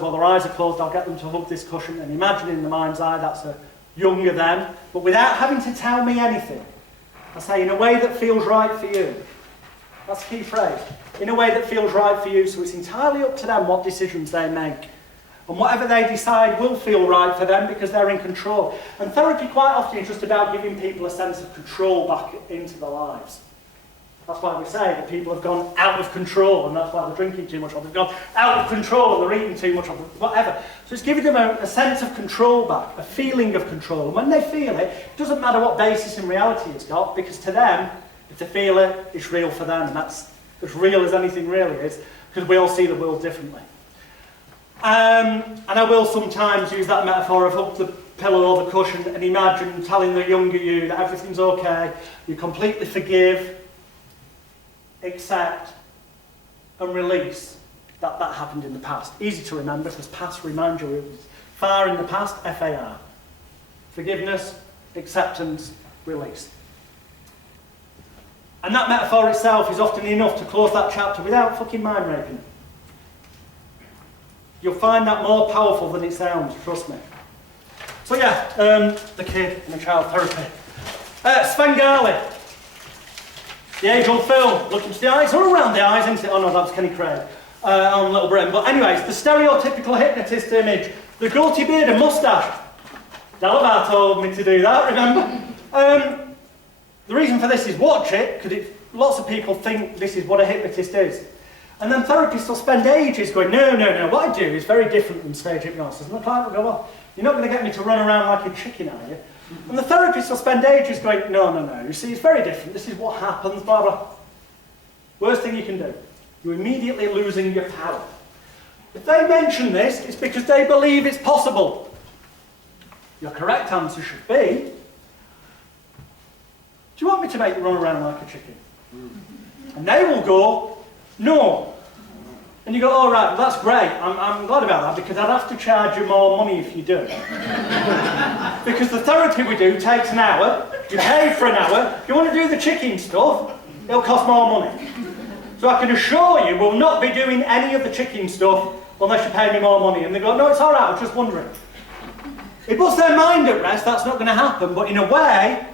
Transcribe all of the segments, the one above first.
while their eyes are closed, I'll get them to hug this cushion and imagine in the mind's eye that's a younger them, but without having to tell me anything. I say, in a way that feels right for you. That's the key phrase. In a way that feels right for you, so it's entirely up to them what decisions they make. And whatever they decide will feel right for them because they're in control. And therapy quite often is just about giving people a sense of control back into their lives. That's why we say that people have gone out of control, and that's why they're drinking too much, or they've gone out of control and they're eating too much, or whatever. So it's giving them a sense of control back, a feeling of control. And when they feel it, it doesn't matter what basis in reality it's got, because to them, if they feel it, it's real for them. And that's as real as anything really is, because we all see the world differently. And I will sometimes use that metaphor of hug the pillow or the cushion and imagine telling the younger you that everything's okay, you completely forgive, accept and release that happened in the past. Easy to remember because past reminds you it was far in the past, FAR. Forgiveness, acceptance, release. And that metaphor itself is often enough to close that chapter without fucking mind raping. You'll find that more powerful than it sounds, trust me. So yeah, the kid in the child therapy. Svengali. The age-old film, look into the eyes, or around the eyes, isn't it? Oh no, that was Kenny Craig on Little Britain. But anyways, the stereotypical hypnotist image, the goatee beard and moustache. Delavar told me to do that, remember? The reason for this is watch it, because lots of people think this is what a hypnotist is. And then therapists will spend ages going, no, what I do is very different than stage hypnosis. And the client will go, well, you're not going to get me to run around like a chicken, are you? And the therapist will spend ages going, no, you see, it's very different. This is what happens, blah, blah. Worst thing you can do. You're immediately losing your power. If they mention this, it's because they believe it's possible. Your correct answer should be, do you want me to make you run around like a chicken? And they will go, no. And you go, all right, well, that's great. I'm glad about that because I'd have to charge you more money if you do. Because the therapy we do takes an hour. You pay for an hour. If you want to do the chicken stuff, it'll cost more money. So I can assure you we'll not be doing any of the chicken stuff unless you pay me more money. And they go, no, it's all right, I was just wondering. It puts their mind at rest, that's not going to happen. But in a way,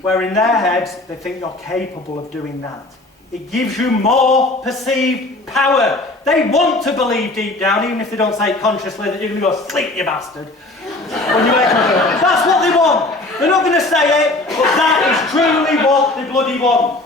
where in their heads they think you're capable of doing that. It gives you more perceived power. They want to believe deep down, even if they don't say it consciously, that you're going to go, sleep, you bastard. When you wake up, that's what they want. They're not going to say it, but that is truly what they bloody want.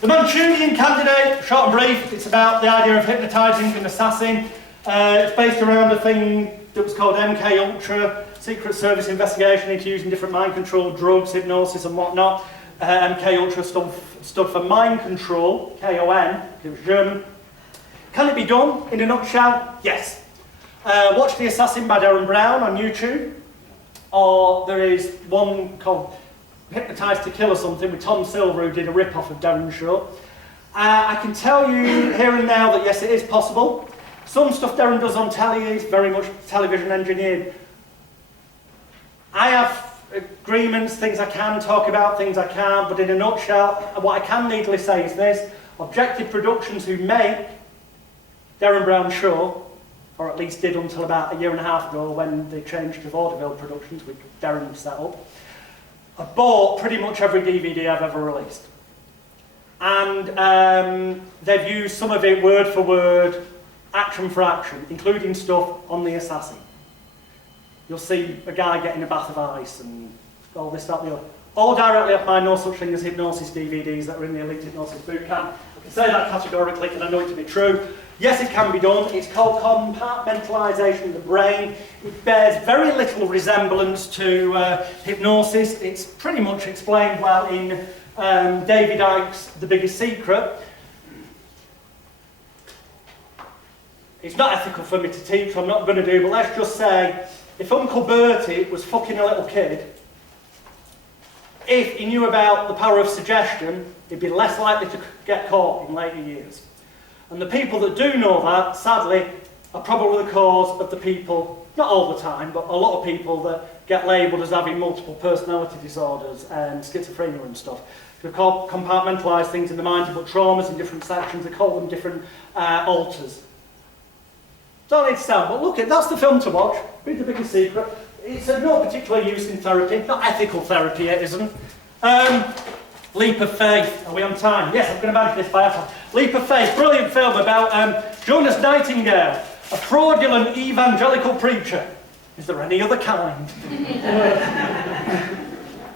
The Manchurian Candidate, short and brief, it's about the idea of hypnotising an assassin. It's based around a thing that was called MK Ultra, Secret Service investigation into using different mind control drugs, hypnosis and whatnot. MK Ultra stood for mind control, K-O-N, it was German. Can it be done in a nutshell? Yes. Watch The Assassin by Darren Brown on YouTube. Or there is one called Hypnotised to Kill or something with Tom Silver who did a rip-off of Darren's show. I can tell you here and now that yes, it is possible. Some stuff Darren does on telly is very much television engineered. I have agreements, things I can talk about, things I can't, but in a nutshell, what I can legally say is this. Objective Productions, who make Darren Brown's show, or at least did until about a year and a half ago when they changed to Vaudeville Productions, which Darren set up, have bought pretty much every DVD I've ever released. And they've used some of it word for word, action for action, including stuff on The Assassin. You'll see a guy getting a bath of ice and all this, that, and the other. All directly off my No Such Thing as Hypnosis DVDs that are in the Elite Hypnosis Bootcamp. I can say that categorically and I know it to be true. Yes, it can be done. It's called compartmentalisation of the brain. It bears very little resemblance to hypnosis. It's pretty much explained well in David Icke's The Biggest Secret. It's not ethical for me to teach, so I'm not going to do, but let's just say, if Uncle Bertie was fucking a little kid, if he knew about the power of suggestion, he'd be less likely to get caught in later years. And the people that do know that, sadly, are probably the cause of the people, not all the time, but a lot of people that get labelled as having multiple personality disorders and schizophrenia and stuff. They compartmentalise things in the mind, put traumas in different sections, they call them different alters. Don't need to sound, but look, that's the film to watch. Read The Biggest Secret. It's of no particular use in therapy, not ethical therapy, it isn't. Leap of Faith. Are we on time? Yes, I'm going to manage this by effort. Leap of Faith, brilliant film about Jonas Nightingale, a fraudulent evangelical preacher. Is there any other kind?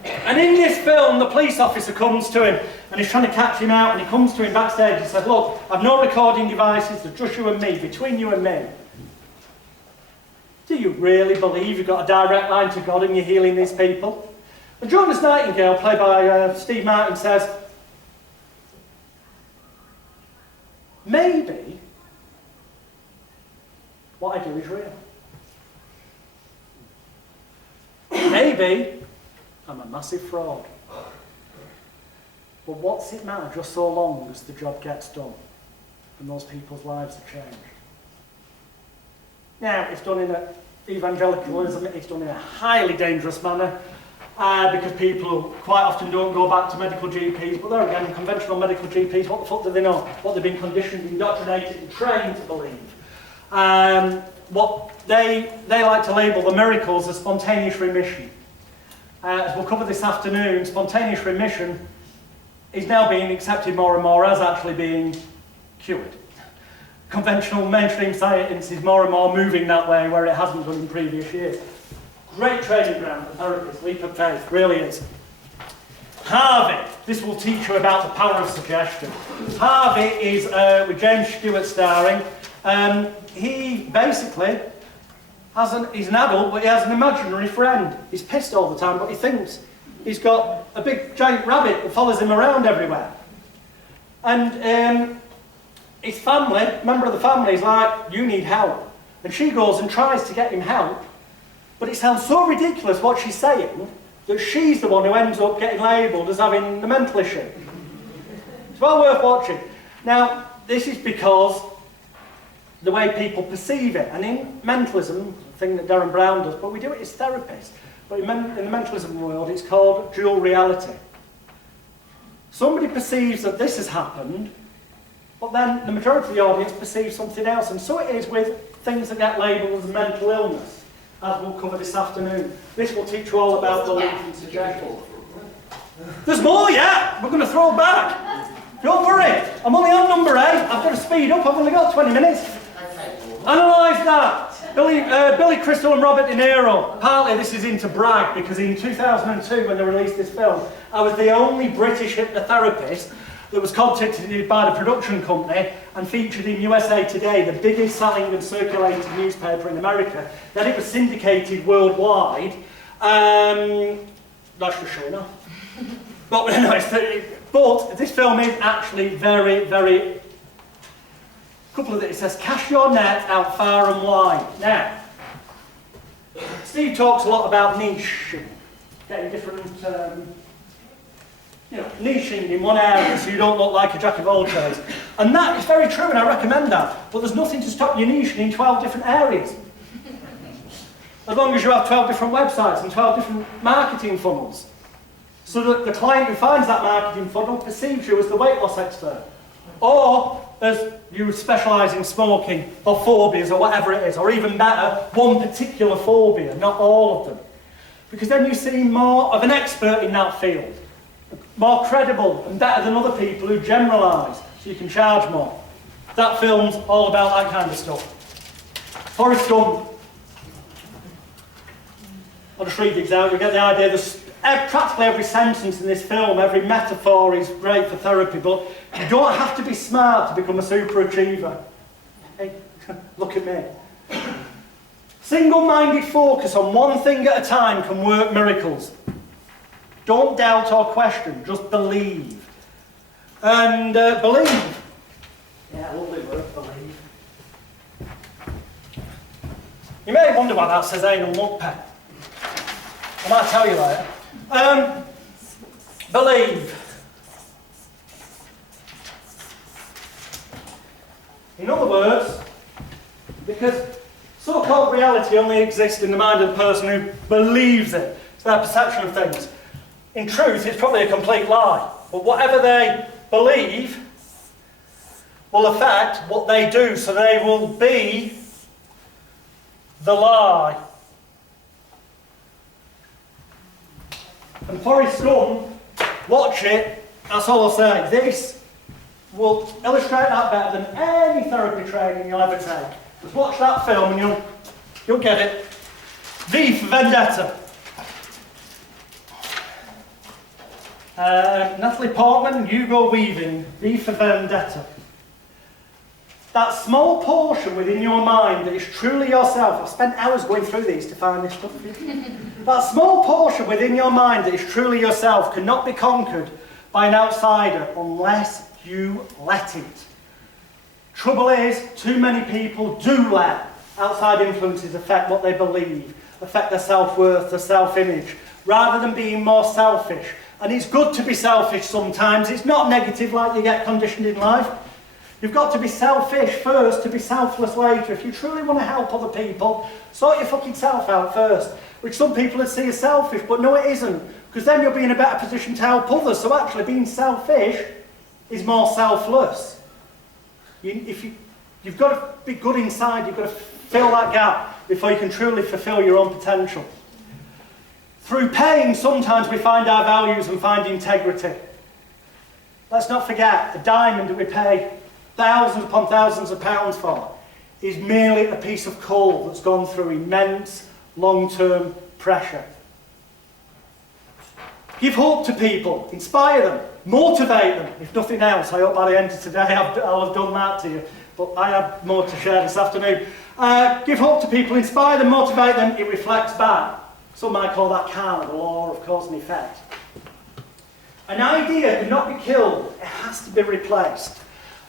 And in this film, the police officer comes to him and he's trying to catch him out, and he comes to him backstage and says, look, I've no recording devices, there's just you and me, between you and me. Do you really believe you've got a direct line to God and you're healing these people? And Jonas Nightingale, played by Steve Martin, says, maybe what I do is real. Maybe I'm a massive fraud. But what's it matter just so long as the job gets done and those people's lives are changed? Now, it's done in a evangelicalism, it's done in a highly dangerous manner because people quite often don't go back to medical GPs, but there again, conventional medical GPs, what the fuck do they know? What they've been conditioned, indoctrinated and trained to believe. What they like to label the miracles as spontaneous remission. As we'll cover this afternoon, spontaneous remission is now being accepted more and more as actually being cured. Conventional mainstream science is more and more moving that way where it hasn't done in previous years. Great training ground for therapists, leap of faith, really is. Harvey, this will teach you about the power of suggestion. Harvey is, with James Stewart starring, he basically he's an adult, but he has an imaginary friend. He's pissed all the time, but he thinks he's got a big giant rabbit that follows him around everywhere. And his family, member of the family, is like, you need help. And she goes and tries to get him help, but it sounds so ridiculous what she's saying that she's the one who ends up getting labelled as having the mental issue. It's well worth watching. Now, this is because the way people perceive it. And in mentalism, the thing that Darren Brown does, but we do it as therapists, but in the mentalism world, it's called dual reality. Somebody perceives that this has happened, but then the majority of the audience perceives something else. And so it is with things that get labelled as mental illness, as we'll cover this afternoon. This will teach you all about belief and suggestion. There's more yet! We're going to throw back. Don't worry, I'm only on number 8. I've got to speed up, I've only got 20 minutes. Analyse that. Billy Crystal and Robert De Niro. Partly this is into brag, because in 2002 when they released this film, I was the only British hypnotherapist that was contacted by the production company and featured in USA Today, the biggest selling and circulating newspaper in America. Then it was syndicated worldwide. That's just showing off. But, but this film is actually very, very... couple of it says, cast your net out far and wide. Now, Steve talks a lot about niching, getting different, niching in one area so you don't look like a jack of all trades. And that is very true, and I recommend that. But there's nothing to stop you niching in 12 different areas. As long as you have 12 different websites and 12 different marketing funnels. So that the client who finds that marketing funnel perceives you as the weight loss expert. Or as you specialise in smoking or phobias or whatever it is, or even better, one particular phobia, not all of them. Because then you seem more of an expert in that field, more credible and better than other people who generalise, so you can charge more. That film's all about that kind of stuff. Forrest Gump. I'll just read these out, you get the idea. Practically every sentence in this film, every metaphor is great for therapy, but you don't have to be smart to become a super achiever. Hey, look at me. Single-minded focus on one thing at a time can work miracles. Don't doubt or question, just believe. And believe. Yeah, lovely word, believe. You may wonder why that says anal mug pen. I might tell you later. Believe. In other words, because So-called reality only exists in the mind of the person who believes it. It's their perception of things. In truth, it's probably a complete lie. But whatever they believe will affect what they do, so they will be the lie. And for his scum, watch it, that's all I'll say. This will illustrate that better than any therapy training you'll ever take. Just watch that film and you'll get it. V for Vendetta. Natalie Portman, Hugo Weaving, V for Vendetta. That small portion within your mind that is truly yourself, I've spent hours going through these to find this stuff for you. That small portion within your mind that is truly yourself cannot be conquered by an outsider unless you let it. Trouble is, too many people do let outside influences affect what they believe, affect their self-worth, their self-image, rather than being more selfish. And it's good to be selfish sometimes. It's not negative like you get conditioned in life. You've got to be selfish first to be selfless later. If you truly want to help other people, sort your fucking self out first. Which some people would see as selfish, but no it isn't. Because then you'll be in a better position to help others. So actually being selfish is more selfless. You've got to be good inside. You've got to fill that gap before you can truly fulfill your own potential. Through pain, sometimes we find our values and find integrity. Let's not forget, a diamond that we pay thousands upon thousands of pounds for is merely a piece of coal that's gone through immense long-term pressure. Give hope to people, inspire them, motivate them, if nothing else. I hope by the end of today I'll have done that to you, but I have more to share this afternoon. Give hope to people, inspire them, motivate them, it reflects back. Some might call that karma, the law of cause and effect. An idea cannot be killed, it has to be replaced.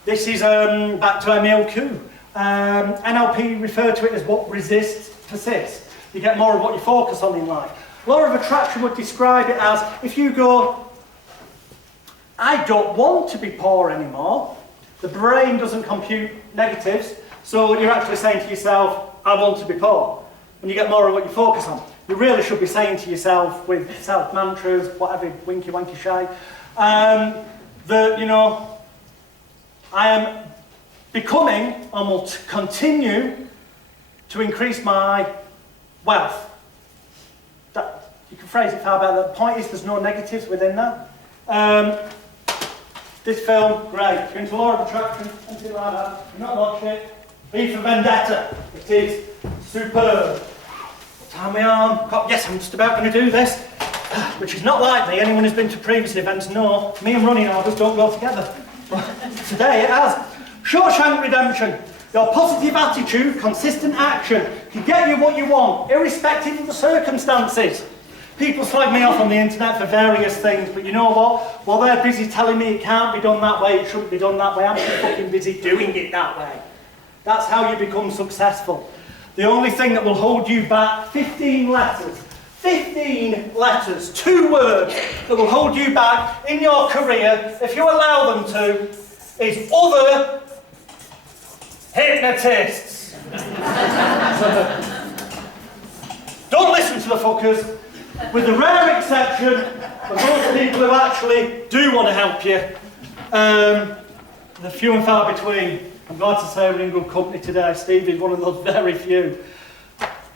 This is back to Emile Coué. NLP referred to it as what resists persists. You get more of what you focus on in life. Law of attraction would describe it as if you go, I don't want to be poor anymore. The brain doesn't compute negatives, so you're actually saying to yourself, I want to be poor. And you get more of what you focus on. You really should be saying to yourself with self-mantras, whatever, winky wanky shy, that, you know, I am becoming and will continue to increase my wealth. You can phrase it far better. The point is there's no negatives within that. This film, great. If you're into law of attraction, anything like that, you're not watching it. V for Vendetta. It is superb. What time are we on? Yes, I'm just about going to do this, which is not like me. Anyone who's been to previous events know me and running hours don't go together. But today it has. Shawshank Redemption. Your positive attitude, consistent action can get you what you want, irrespective of the circumstances. People slag me off on the internet for various things, but you know what? While they're busy telling me it can't be done that way, it shouldn't be done that way, I'm just fucking busy doing it that way. That's how you become successful. The only thing that will hold you back, 15 letters, 2 words that will hold you back in your career, if you allow them to, is other hypnotists. Don't listen to the fuckers, with the rare exception of those people who actually do want to help you. They're few and far between. I'm glad to say we're in good company today. Steve is one of those very few.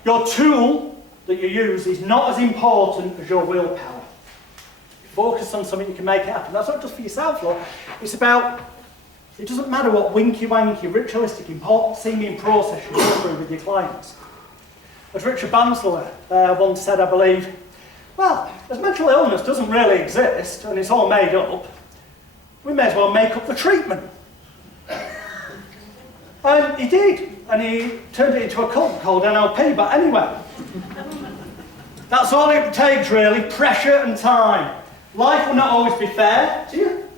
Your tool that you use is not as important as your willpower. Focus on something you can make it happen. That's not just for yourself, though. It's about, it doesn't matter what winky-wanky, ritualistic, seeming process you go through with your clients. As Richard Bansler once said, I believe, well, as mental illness doesn't really exist and it's all made up, we may as well make up the treatment. And he did, and he turned it into a cult called NLP, but anyway. That's all it takes really, pressure and time. Life will not always be fair to you.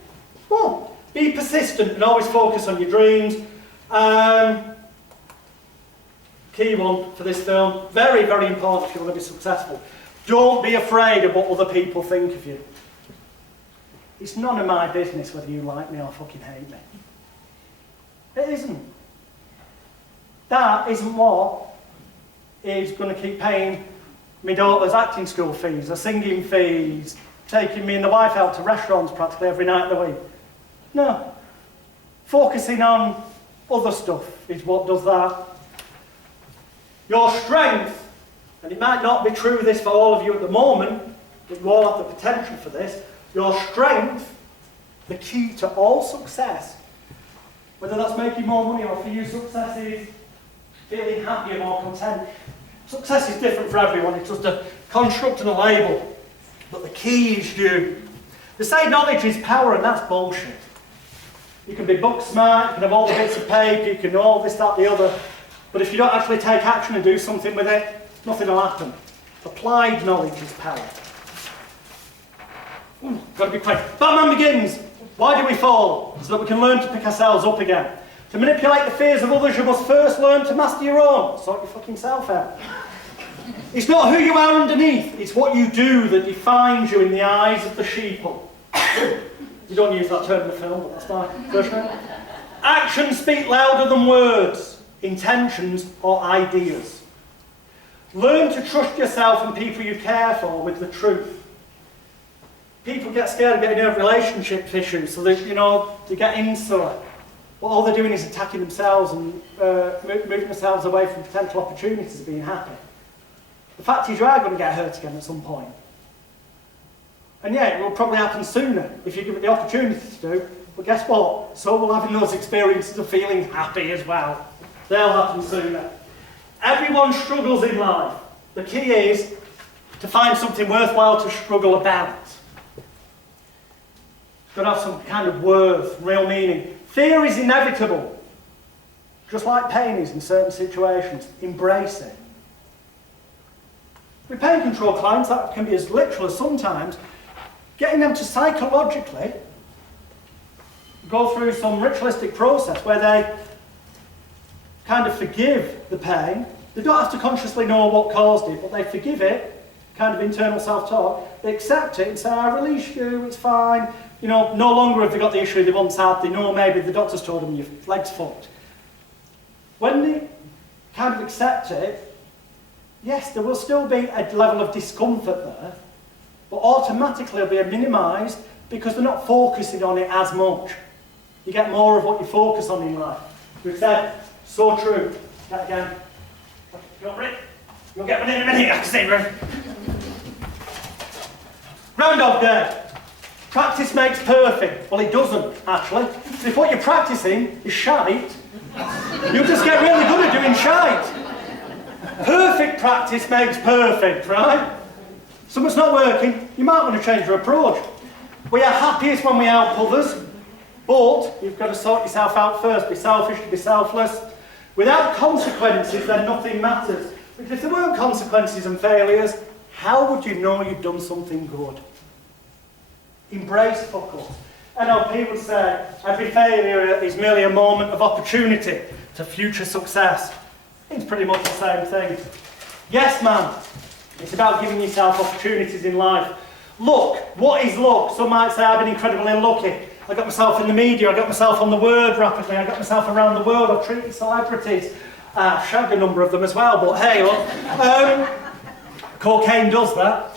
Well, be persistent and always focus on your dreams. Key one for this film, very, very important if you want to be successful. Don't be afraid of what other people think of you. It's none of my business whether you like me or fucking hate me. It isn't. That isn't what is going to keep paying my daughter's acting school fees, her singing fees, taking me and the wife out to restaurants practically every night of the week. No. Focusing on other stuff is what does that. Your strength, and it might not be true this for all of you at the moment, but you all have the potential for this, your strength, the key to all success, whether that's making more money or for you success is feeling happy and more content. Success is different for everyone, it's just a construct and a label. But the key is you. They say knowledge is power, and that's bullshit. You can be book smart, you can have all the bits of paper, you can know all this, that, the other, but if you don't actually take action and do something with it, nothing will happen. Applied knowledge is power. Got to be quick. Batman Begins. Why do we fall? So that we can learn to pick ourselves up again. To manipulate the fears of others, you must first learn to master your own. Sort your fucking self out. It's not who you are underneath, it's what you do that defines you in the eyes of the sheeple. You don't use that term in the film, but that's my version. Actions speak louder than words, intentions or ideas. Learn to trust yourself and people you care for with the truth. People get scared of getting into relationship issues, so they, they get insular. But all they're doing is attacking themselves and moving themselves away from potential opportunities of being happy. The fact is, you are going to get hurt again at some point. And yeah, it will probably happen sooner if you give it the opportunity to do. But guess what? So will having those experiences of feeling happy as well. They'll happen sooner. Everyone struggles in life. The key is to find something worthwhile to struggle about. It's got to have some kind of worth, real meaning. Fear is inevitable. Just like pain is in certain situations. Embrace it. With pain control clients, that can be as literal as sometimes getting them to psychologically go through some ritualistic process where they kind of forgive the pain. They don't have to consciously know what caused it, but they forgive it, kind of internal self-talk. They accept it and say, I release you, it's fine. No longer have they got the issue they once had. They know maybe the doctor's told them your leg's fucked. When they kind of accept it, yes, there will still be a level of discomfort there, but automatically it'll be minimised because they're not focusing on it as much. You get more of what you focus on in life. We've said, so true. That again. You got Rick? You'll get one in a minute, I can see, Rick. Groundhog Day. Practice makes perfect. Well, it doesn't, actually. If what you're practicing is shite, you'll just get really good at doing shite. Perfect practice makes perfect, right? Something's not working, you might want to change your approach. We are happiest when we help others, but you've got to sort yourself out first. Be selfish to be selfless. Without consequences, then nothing matters. Because if there weren't consequences and failures, how would you know you've done something good? Embrace fuck-ups. NLP would say, every failure is merely a moment of opportunity to future success. It's pretty much the same thing. Yes, man. It's about giving yourself opportunities in life. Luck. What is luck? Some might say I've been incredibly lucky. I got myself in the media, I got myself on the word rapidly, I got myself around the world, I've treated celebrities. I've shagged a number of them as well, but hey, look. Cocaine does that.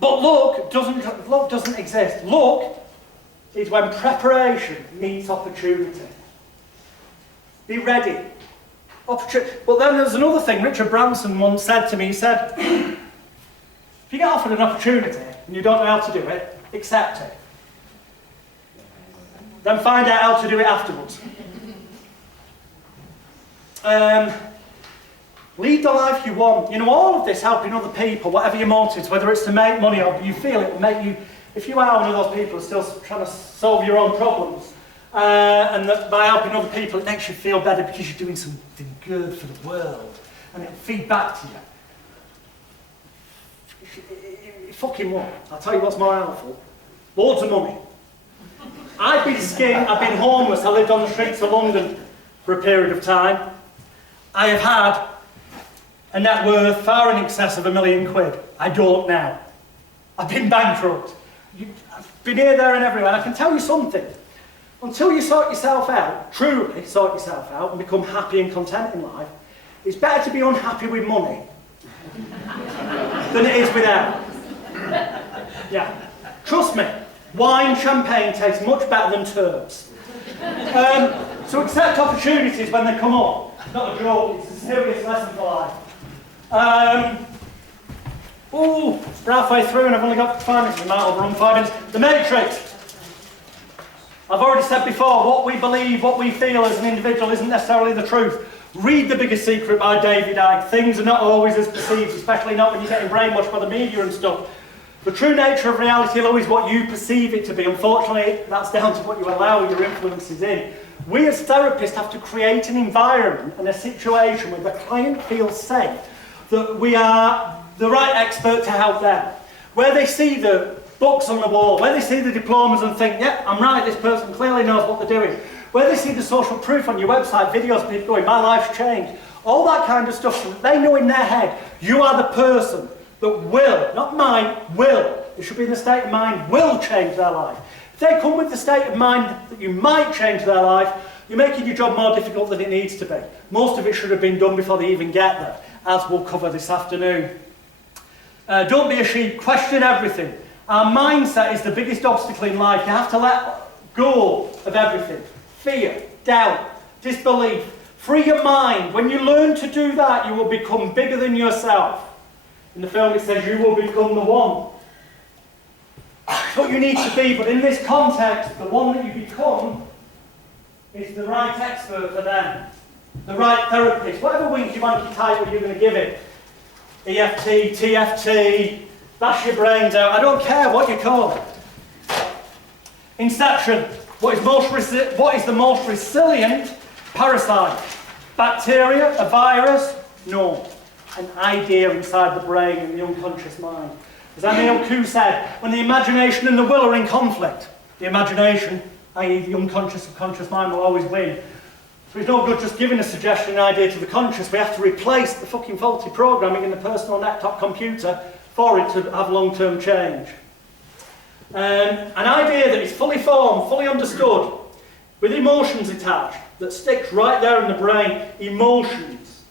But luck doesn't exist. Luck is when preparation meets opportunity. Be ready. But then there's another thing. Richard Branson once said to me, he said, if you get offered an opportunity and you don't know how to do it, accept it. Then find out how to do it afterwards. Lead the life you want. All of this helping other people, whatever your motives, whether it's to make money or you feel it will make you, if you are one of those people who are still trying to solve your own problems, and that by helping other people it makes you feel better because you're doing something good for the world, and it'll feed back to you. Fucking what? I'll tell you what's more helpful. Loads of money. I've been skinned, I've been homeless, I lived on the streets of London for a period of time. I have had a net worth far in excess of £1 million. I don't now. I've been bankrupt. I've been here, there and everywhere. I can tell you something. until you sort yourself out, truly sort yourself out and become happy and content in life, it's better to be unhappy with money than it is without. Yeah. Trust me, wine, champagne tastes much better than turps. So accept opportunities when they come up. It's not a joke, it's a serious lesson for life. We're halfway through and I've only got 5 minutes. We might overrun 5 minutes. The Matrix. I've already said before, what we believe, what we feel as an individual isn't necessarily the truth. Read The Biggest Secret by David Icke. Things are not always as perceived, especially not when you're getting brainwashed by the media and stuff. The true nature of reality is always what you perceive it to be. Unfortunately, that's down to what you allow your influences in. We as therapists have to create an environment and a situation where the client feels safe, that we are the right expert to help them. Where they see the books on the wall, where they see the diplomas and think, yeah, I'm right, this person clearly knows what they're doing. Where they see the social proof on your website, videos of people going, my life's changed. All that kind of stuff, so that they know in their head, you are the person that will, not might, will. It should be in the state of mind, will change their life. If they come with the state of mind that you might change their life, you're making your job more difficult than it needs to be. Most of it should have been done before they even get there, as we'll cover this afternoon. Don't be a sheep, question everything. Our mindset is the biggest obstacle in life. You have to let go of everything. Fear, doubt, disbelief. Free your mind. When you learn to do that, you will become bigger than yourself. In the film it says you will become the one. It's what you need to be, but in this context, the one that you become is the right expert for them. The right therapist. Whatever winky wanky title you're going to give it. EFT, TFT, bash your brains out. I don't care what you call it. Inception. What is the most resilient parasite? Bacteria? A virus? No. An idea inside the brain and the unconscious mind. As Emile Coué said, when the imagination and the will are in conflict, the imagination, i.e. the unconscious subconscious mind, will always win. So it's no good just giving a suggestion, an idea to the conscious. We have to replace the fucking faulty programming in the personal laptop computer for it to have long-term change. An idea that is fully formed, fully understood, with emotions attached, that sticks right there in the brain, emotions.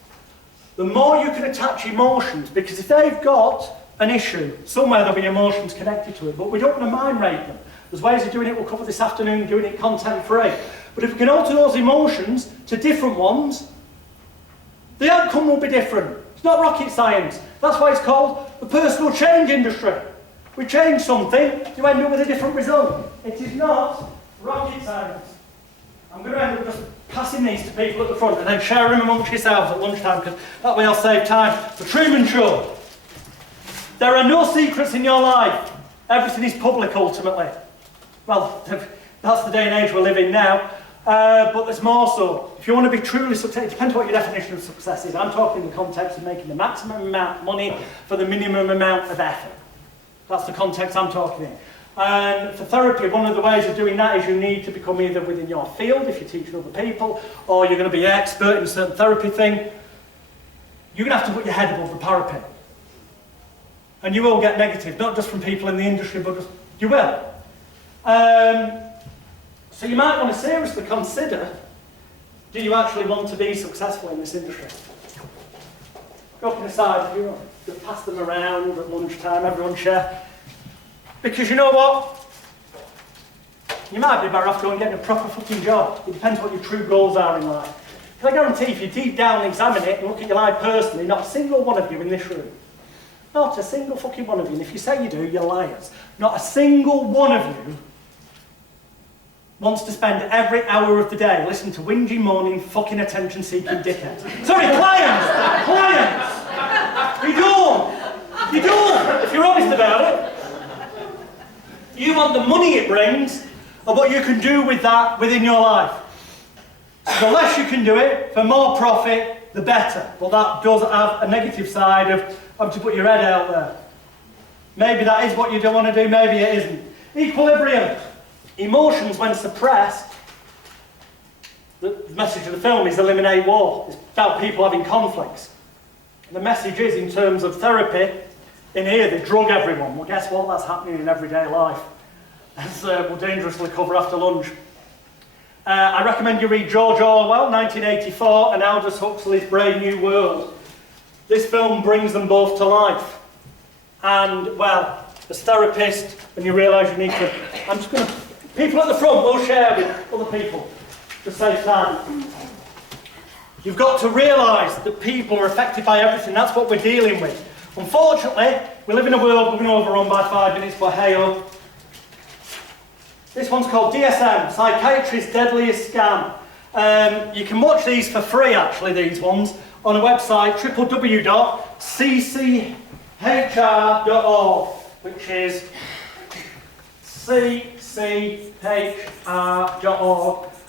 The more you can attach emotions, because if they've got an issue, somewhere there'll be emotions connected to it, but we don't want to mind rape them. There's ways of doing it, we'll cover this afternoon, doing it content-free. But if we can alter those emotions to different ones, the outcome will be different. It's not rocket science. That's why it's called the personal change industry. We change something, you end up with a different result. It is not rocket science. I'm going to end up just passing these to people at the front and then sharing them amongst yourselves at lunchtime, because that way I'll save time. The Truman Show. There are no secrets in your life. Everything is public ultimately. Well, that's the day and age we're living now. But there's more so. If you want to be truly successful, it depends what your definition of success is. I'm talking in the context of making the maximum amount of money for the minimum amount of effort. That's the context I'm talking in. And for therapy, one of the ways of doing that is you need to become either within your field, if you're teaching other people, or you're going to be an expert in a certain therapy thing. You're going to have to put your head above the parapet. And you will get negative, not just from people in the industry, but you will. So you might want to seriously consider, do you actually want to be successful in this industry? Go up in the side, you know, pass them around at lunchtime, everyone share. Because you know what? You might be better off going and getting a proper fucking job. It depends what your true goals are in life. Because I guarantee if you deep down examine it and look at your life personally, not a single one of you in this room, not a single fucking one of you, and if you say you do, you're liars. Not a single one of you wants to spend every hour of the day listening to whingy, moaning, fucking attention-seeking dickheads. Sorry, clients! Clients! You don't! You don't, if you're honest about it. You want the money it brings, and what you can do with that within your life. The less you can do it, for more profit, the better. But that does have a negative side of having to put your head out there. Maybe that is what you don't want to do, maybe it isn't. Equilibrium. Emotions, when suppressed, the message of the film is eliminate war. It's about people having conflicts. And the message is, in terms of therapy, in here they drug everyone. Well, guess what? That's happening in everyday life. As we'll dangerously cover after lunch. I recommend you read George Orwell, 1984, and Aldous Huxley's Brave New World. This film brings them both to life. And, well, as therapist, when you realise you need to... I'm just going to... People at the front will share with other people. Just save time. You've got to realise that people are affected by everything. That's what we're dealing with. Unfortunately, we live in a world we're going to overrun by 5 minutes, but hey-oh. This one's called DSM, Psychiatry's Deadliest Scam. You can watch these for free, actually, these ones, on a website, www.cchr.org, which is cchr.org.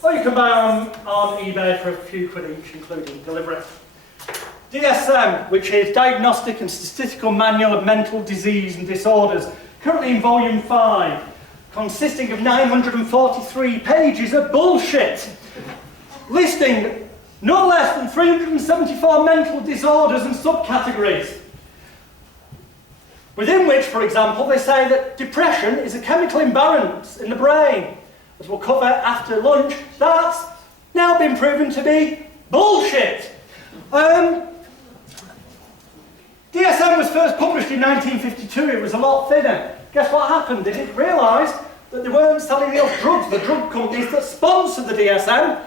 Or you can buy them on eBay for a few quid each, including delivery. DSM, which is Diagnostic and Statistical Manual of Mental Disease and Disorders, currently in volume 5, consisting of 943 pages of bullshit, listing no less than 374 mental disorders and subcategories. Within which, for example, they say that depression is a chemical imbalance in the brain. As we'll cover after lunch, that's now been proven to be bullshit. DSM was first published in 1952. It was a lot thinner. Guess what happened? They didn't realise that they weren't selling enough drugs, the drug companies that sponsored the DSM.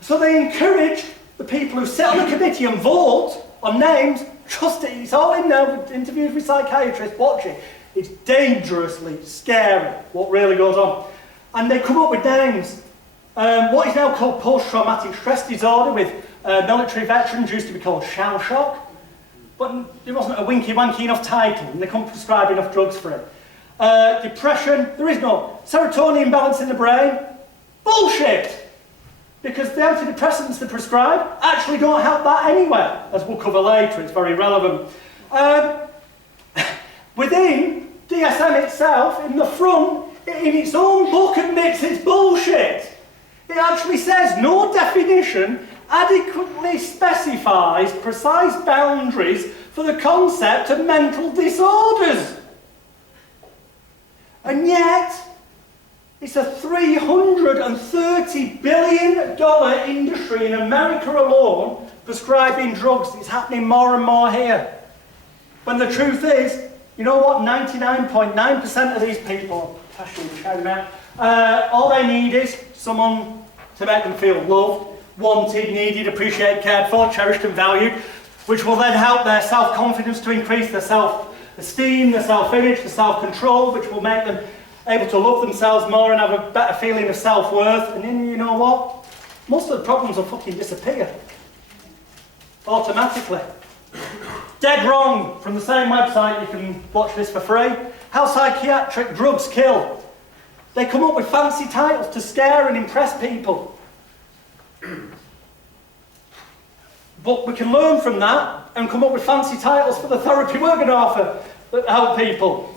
So they encouraged the people who sit on the committee and vote on names. Trust it, it's all in there with interviews with psychiatrists. Watch it. It's dangerously scary what really goes on. And they come up with names. What is now called post-traumatic stress disorder, with military veterans used to be called shell shock. But there wasn't a winky-wanky enough title, and they couldn't prescribe enough drugs for it. Depression, there is no. Serotonin imbalance in the brain, bullshit! Because the antidepressants they prescribe actually don't help that anyway, as we'll cover later, it's very relevant. Within DSM itself, in the front, in its own book admits it's bullshit. It actually says no definition adequately specifies precise boundaries for the concept of mental disorders. And yet, it's a $330 billion industry in America alone prescribing drugs. It's happening more and more here. When the truth is, you know what, 99.9% of these people, all they need is someone to make them feel loved, wanted, needed, appreciated, cared for, cherished and valued, which will then help their self-confidence to increase, their self-esteem, their self-image, their self-control, which will make them able to love themselves more and have a better feeling of self-worth. And then, you know what? Most of the problems will fucking disappear. Automatically. Dead wrong. From the same website, you can watch this for free. How psychiatric drugs kill. They come up with fancy titles to scare and impress people. But we can learn from that and come up with fancy titles for the therapy we're going to offer that help people.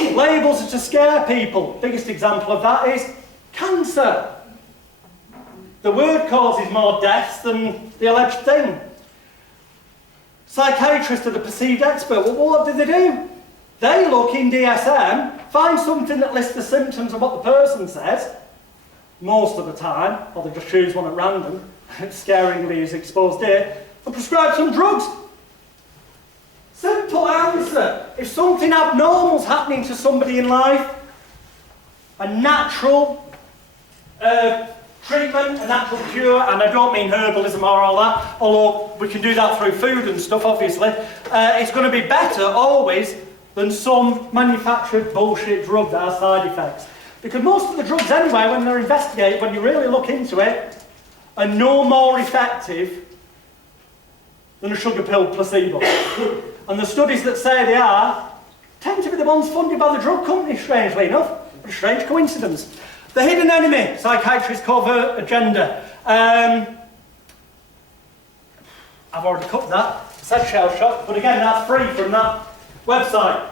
Labels are to scare people. Biggest example of that is cancer. The word causes more deaths than the alleged thing. Psychiatrists are the perceived expert. Well, what do? They look in DSM, find something that lists the symptoms of what the person says, most of the time, or they just choose one at random, scaringly is exposed here, and prescribe some drugs. Simple answer. If something abnormal is happening to somebody in life, a natural treatment, a natural cure, and I don't mean herbalism or all that, although we can do that through food and stuff, obviously, it's going to be better always than some manufactured bullshit drug that has side effects. Because most of the drugs anyway, when they're investigated, when you really look into it, are no more effective than a sugar pill placebo. And the studies that say they are tend to be the ones funded by the drug company, strangely enough. What a strange coincidence. The hidden enemy, psychiatrist's covert agenda. I've already covered that. It says shell shock, but again, that's free from that website.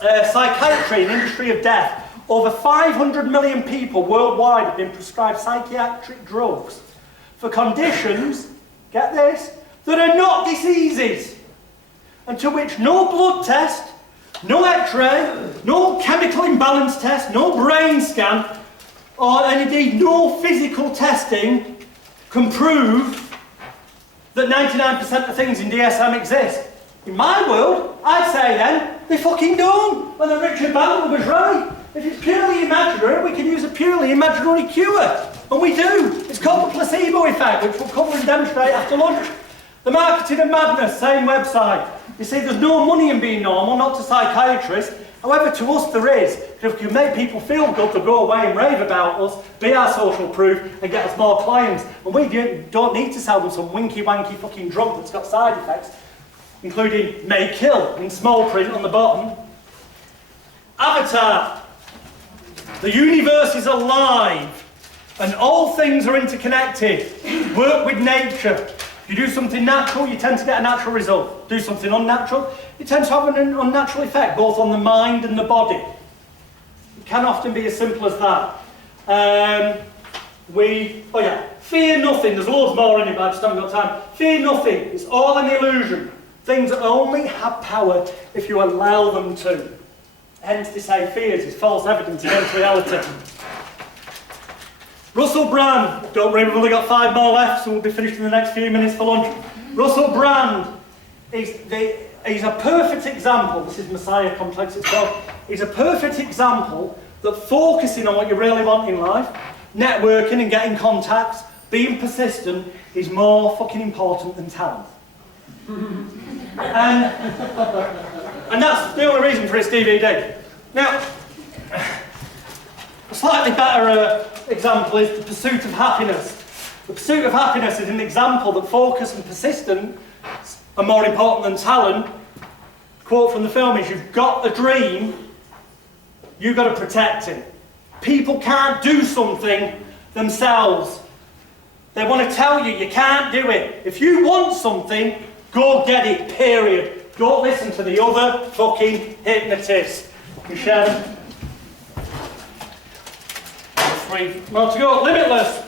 Psychiatry, an industry of death. Over 500 million people worldwide have been prescribed psychiatric drugs for conditions, get this, that are not diseases, and to which no blood test, no x-ray, no chemical imbalance test, no brain scan and indeed no physical testing can prove that 99% of things in DSM exist. In my world, I'd say then, they fucking don't. And then Richard Bandler was right. If it's purely imaginary, we can use a purely imaginary cure. And we do. It's called the placebo effect, which we'll cover and demonstrate after lunch. The Marketing of Madness, same website. You see, there's no money in being normal, not to psychiatrists. However, to us there is. If we can make people feel good, they'll go away and rave about us, be our social proof, and get us more clients. And we don't need to sell them some winky-wanky fucking drug that's got side effects, including may kill in small print on the bottom. Avatar. The universe is alive and all things are interconnected. Work with nature. If you do something natural, you tend to get a natural result. Do something unnatural, you tend to have an unnatural effect, both on the mind and the body. It can often be as simple as that. Fear nothing. There's loads more in it, but I just haven't got time. Fear nothing. It's all an illusion. Things only have power if you allow them to. Hence they say fears is false evidence against reality. Russell Brand, don't worry, we've only got 5 more left, so we'll be finished in the next few minutes for lunch. Russell Brand is a perfect example, this is Messiah Complex itself, he's a perfect example that focusing on what you really want in life, networking and getting contacts, being persistent, is more fucking important than talent. And that's the only reason for his DVD. Now, a slightly better example is The Pursuit of Happiness. The Pursuit of Happiness is an example that focus and persistence are more important than talent. The quote from the film is, you've got a dream, you've got to protect it. People can't do something themselves. They want to tell you can't do it. If you want something, go get it, period. Don't listen to the other fucking hypnotists. You share them. 3 more to go. Limitless.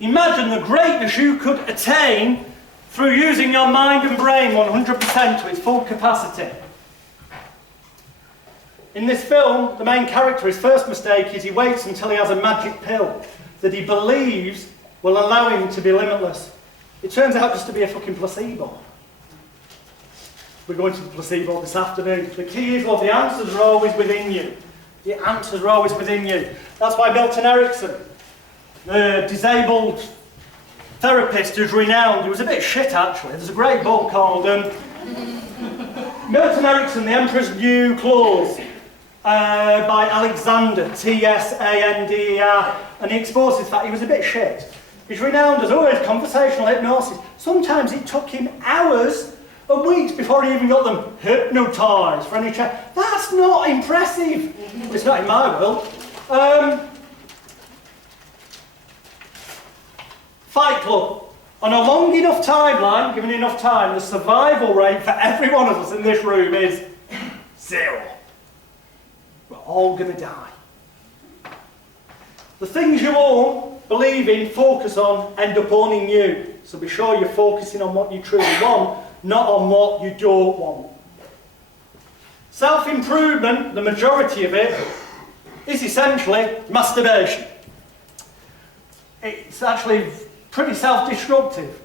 Imagine the greatness you could attain through using your mind and brain 100% to its full capacity. In this film, the main character, his first mistake is he waits until he has a magic pill that he believes will allow him to be limitless. It turns out just to be a fucking placebo. We're going to the placebo this afternoon. The key is, the answers are always within you. The answers are always within you. That's why Milton Erickson, the disabled therapist who's renowned, he was a bit shit actually. There's a great book called Milton Erickson, The Emperor's New Clothes, by Alexander, T-S-A-N-D-E-R, and he exposes that he was a bit shit. He's renowned as always conversational hypnosis. Sometimes it took him hours and weeks before he even got them hypnotised for any check. That's not impressive. It's not in my world. Fight Club. On a long enough timeline, given enough time, the survival rate for every one of us in this room is 0. We're all going to die. The things you own, believe in, focus on, end up owning you. So be sure you're focusing on what you truly want, not on what you don't want. Self-improvement, the majority of it, is essentially masturbation. It's actually pretty self-destructive.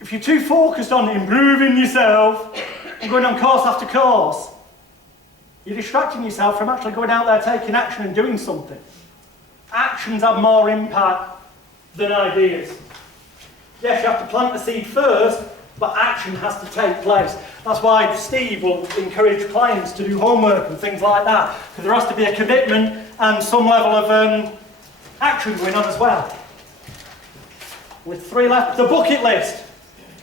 If you're too focused on improving yourself and going on course after course, you're distracting yourself from actually going out there, taking action and doing something. Actions have more impact than ideas. Yes, you have to plant the seed first, but action has to take place. That's why Steve will encourage clients to do homework and things like that, because there has to be a commitment and some level of action going on as well. With 3 left, the bucket list.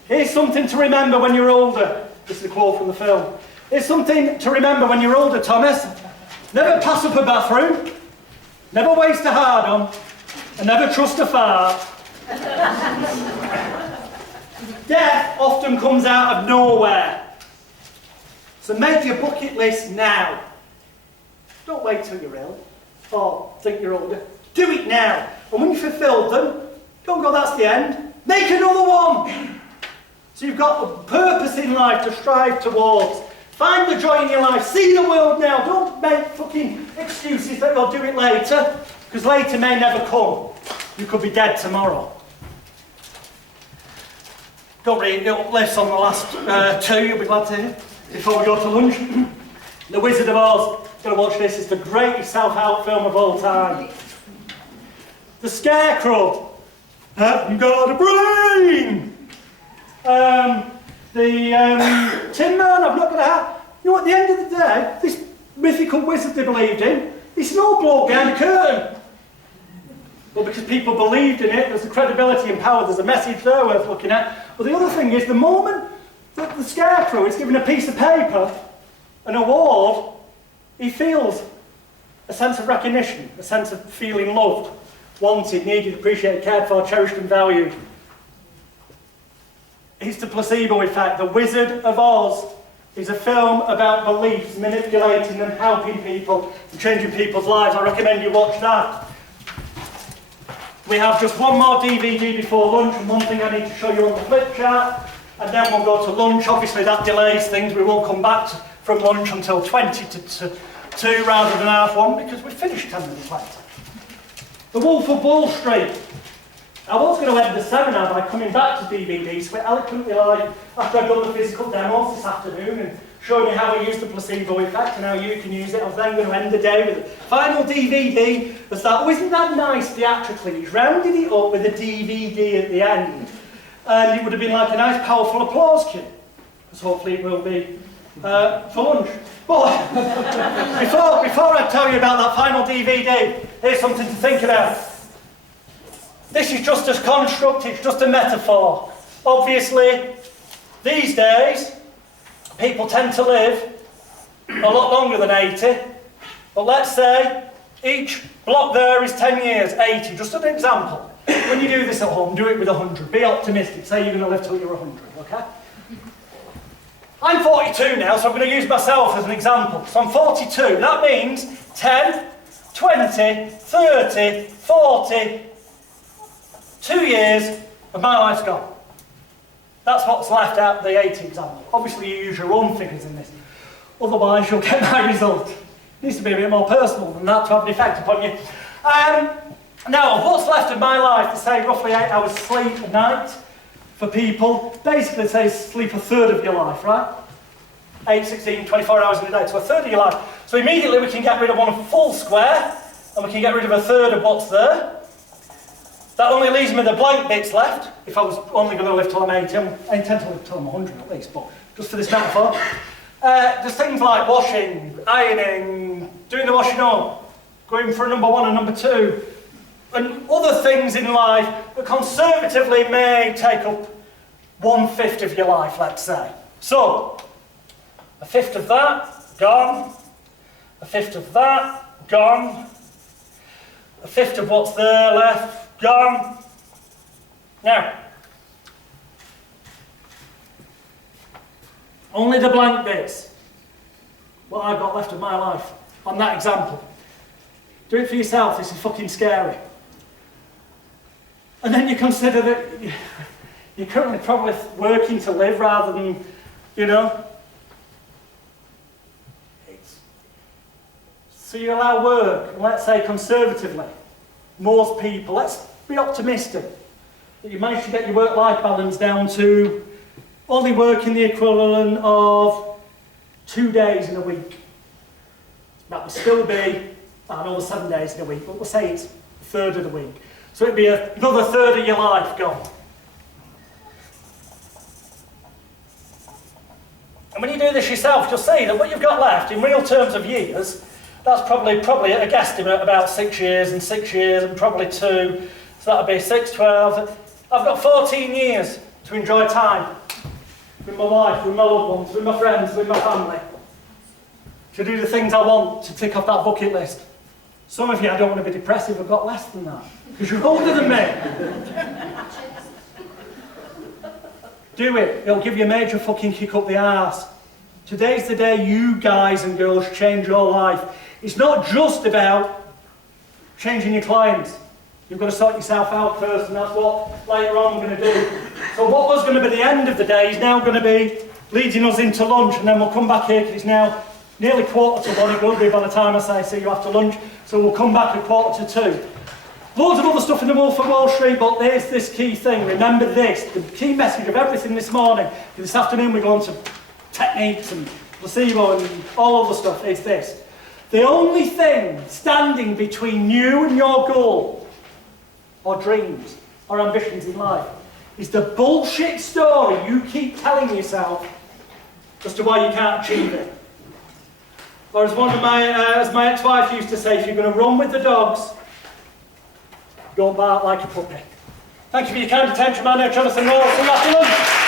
Here's something to remember when you're older. This is a quote from the film. Here's something to remember when you're older, Thomas. Never pass up a bathroom, never waste a hard-on, and never trust a fart. Death often comes out of nowhere. So make your bucket list now. Don't wait till you're ill or think you're older. Do it now. And when you've fulfilled them, don't go, that's the end. Make another one. So you've got a purpose in life to strive towards. Find the joy in your life. See the world now. Don't make fucking excuses that you'll do it later, because later may never come. You could be dead tomorrow. Don't read up lists on the last two, you'll be glad to hear, before we go to lunch. The Wizard of Oz. Gotta watch this. It's the greatest self-help film of all time. The Scarecrow. Haven't got a brain. The Tin Man, I've not got a hat. You know, at the end of the day, this mythical wizard they believed in, it's an old bloke behind a curtain. But because people believed in it, there's the credibility and power, there's a message there worth looking at. But the other thing is, the moment that the Scarecrow is given a piece of paper, an award, he feels a sense of recognition, a sense of feeling loved, wanted, needed, appreciated, cared for, cherished and valued. It's the placebo effect. The Wizard of Oz is a film about beliefs, manipulating them, helping people, and changing people's lives. I recommend you watch that. We have just one more DVD before lunch, and one thing I need to show you on the flip chart, and then we'll go to lunch. Obviously that delays things. We won't come back from lunch until 20 to 2 rather than half 1, because we finished 10 minutes later. The Wolf of Wall Street. I was going to end the seminar by coming back to DVDs, but eloquently, like, after I've done the physical demos this afternoon and showing you how I use the placebo effect and how you can use it, I was then going to end the day with the final DVD. Was that, oh, isn't that nice theatrically? He's rounded it up with a DVD at the end. And it would have been like a nice, powerful applause cue, because hopefully it will be for lunch. But before I tell you about that final DVD, here's something to think about. This is just a construct, it's just a metaphor. Obviously, these days, people tend to live a lot longer than 80. But let's say each block there is 10 years, 80. Just an example. When you do this at home, do it with 100. Be optimistic. Say you're going to live till you're 100, okay? I'm 42 now, so I'm going to use myself as an example. So I'm 42. That means 10, 20, 30, 40, 2 years of my life's gone. That's what's left out of the 80 example. Obviously, you use your own figures in this. Otherwise, you'll get my result. It needs to be a bit more personal than that to have an effect upon you. Now, what's left of my life, to say roughly 8 hours sleep a night for people, basically say sleep a third of your life, right? 8, 16, 24 hours in a day, so a third of your life. So immediately we can get rid of one full square, and we can get rid of a third of what's there. That only leaves me the blank bits left. If I was only going to live till I'm 80, I intend to live till I'm 100 at least, but just for this metaphor. There's things like washing, ironing, doing the washing up, going for a number 1 and number 2, and other things in life that conservatively may take up 1/5 of your life, let's say. So, 1/5 of that, gone. 1/5 of that, gone. 1/5 of what's there left, gone. Now, only the blank bits, what I've got left of my life, on that example. Do it for yourself, this is fucking scary. And then you consider that you're currently probably working to live rather than, you know. So you allow work, and let's say conservatively, most people, let's be optimistic, that you manage to get your work-life balance down to only working the equivalent of 2 days in a week. That would still be, I know, 7 days in a week, but we'll say it's a third of the week. So it'd be another third of your life gone. And when you do this yourself, you'll see that what you've got left in real terms of years, that's probably a guesstimate about 6 years and 6 years and probably 2. So that'll be 6, 12. I've got 14 years to enjoy time with my wife, with my loved ones, with my friends, with my family. To do the things I want, to tick off that bucket list. Some of you, I don't want to be depressive, have got less than that. Because you're older than me. Do it. It'll give you a major fucking kick up the arse. Today's the day you guys and girls change your life. It's not just about changing your clients. You've got to sort yourself out first, and that's what later on we're going to do. So what was going to be the end of the day is now going to be leading us into lunch, and then we'll come back here because it's now nearly 1:45. It will be by the time I say see you after lunch. So we'll come back at 1:45. Loads of other stuff in the Wolf of Wall Street, but there's this key thing. Remember this, the key message of everything this morning. This afternoon we go on to techniques and placebo and all other stuff. Is this. The only thing standing between you and your goal, or dreams, or ambitions in life, is the bullshit story you keep telling yourself as to why you can't achieve it. Or as as my ex-wife used to say, if you're going to run with the dogs, don't bark like a puppy. Thank you for your kind attention. My name is Jonathan Roll. See you after lunch.